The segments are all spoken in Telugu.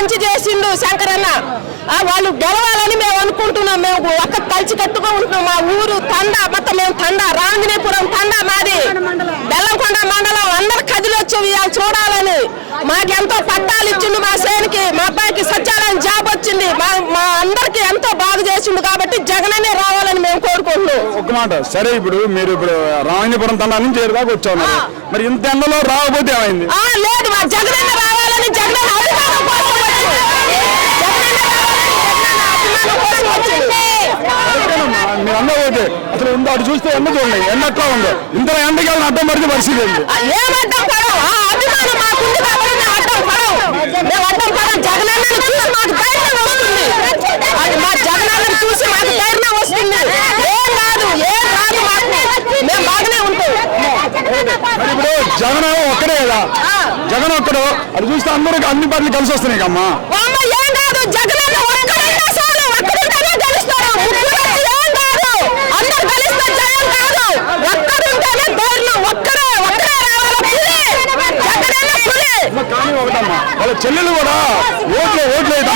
మంచి చేసిండు శంకరన్న. వాళ్ళు గెలవాలని మేము అనుకుంటున్నాం. మేము ఒక్క కలిసి కట్టుగా ఉంటున్నాం. మా ఊరు తండ, మొత్తం మేము తండ, రాంజనేపురం తండ మాది, బెల్లంకొండ మండలం. అందరు కదిలొచ్చి చూడాలని మాకెంతో పట్టాలు ఇచ్చిండు. మా సేనికి మా అబ్బాయికి సచివాలయం జాబ్ వచ్చింది. మా అందరికి ఎంతో బాగు చేసిండు. కాబట్టి జగననే రావాలని మేము కోరుకుంటున్నాం. ఒక మాట, సరే ఇప్పుడు మీరు రాంజనేపురం తండా నుంచి ఏరుదాకా వచ్చాను, మరి ఇంత ఎండలో రాకపోతే ఏమైంది? లేదు, మా జగనన్న రావాలని జగనన్న అభిమానం కోసం మీరు అన్న పోతే అసలు అటు చూస్తే ఎండ చూడండి, ఎండ ఎట్లా ఉంది. ఇంత ఎండకి వెళ్ళిన అడ్డం పడితే పరిస్థితి ఏంటి? ఏమడ్డం పడవు. అభిమానం మాకుంది కాబట్టి మేము అడ్డం పడవు. మేము అడ్డం పడవు. జగనన్నను చూసి మాకు ధైర్యం వస్తుంది. మా జగనన్నను చూసి మాకు ధైర్యం వస్తుంది. ఏం రాదు మాకు, మేము బాగానే ఉంటాం. మరి ఇప్పుడు జగన్ ఒక్కడే కదా, జగన్ ఒక్కడు అది చూస్తే అందరూ అన్ని పార్టీలు కలిసి వస్తున్నాయి అమ్మా. ఏం కాదు, జగనన్న ఒక్కడైనా చాలు, ఒక్కడుంటేనే గెలుస్తారు. ఏం కాదు, అందరు గెలిస్తే జయం కాదు. ఒక్కడుంటేనే ధైర్యం. ఒక్కడే రావాలి. జగనన్న పులి. కానీ ఒకటమ్మా, వాళ్ళ చెల్లెలు కూడా ఓట్లు లేదు.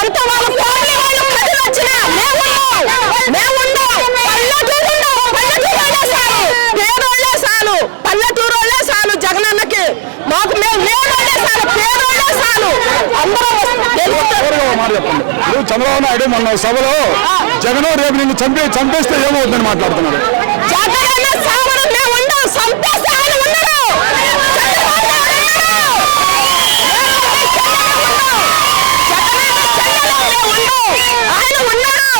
ఎంత వాళ్ళ ఫ్యామిలీ వాళ్ళు కదిలి వచ్చినా పల్లెటూరులే చాలు జగనన్నకి. మాకు మేము లేవాళ్ళే చాలు, పేదోళ్ళే చాలు. అందరూ మాట చెప్పండి. ఇప్పుడు చంద్రబాబు నాయుడు మొన్న సభలో జగన్ రేపు నిన్ను చంపేస్తే ఏమవుతుందని మాట్లాడుతున్నారు. జగనన్న సావడం మేము ఉండం, చంపేస్తే ఆయన ఉండరు. ఆయన ఉండరు.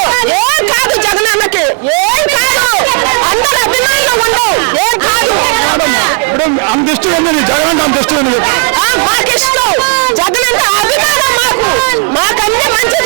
ఏం కాదు జగనన్నకి, ఏం కాదు. అందరు అభిమానులు ఉండవు. ఏం కాదు. ఇప్పుడు అంత ఇష్టం ఉంది జగన్ అంటే, అంత ఇష్టం ఉంది. మాకు ఇష్టం జగన్ అంటే అభిమానం. మాకన్నీ మంచి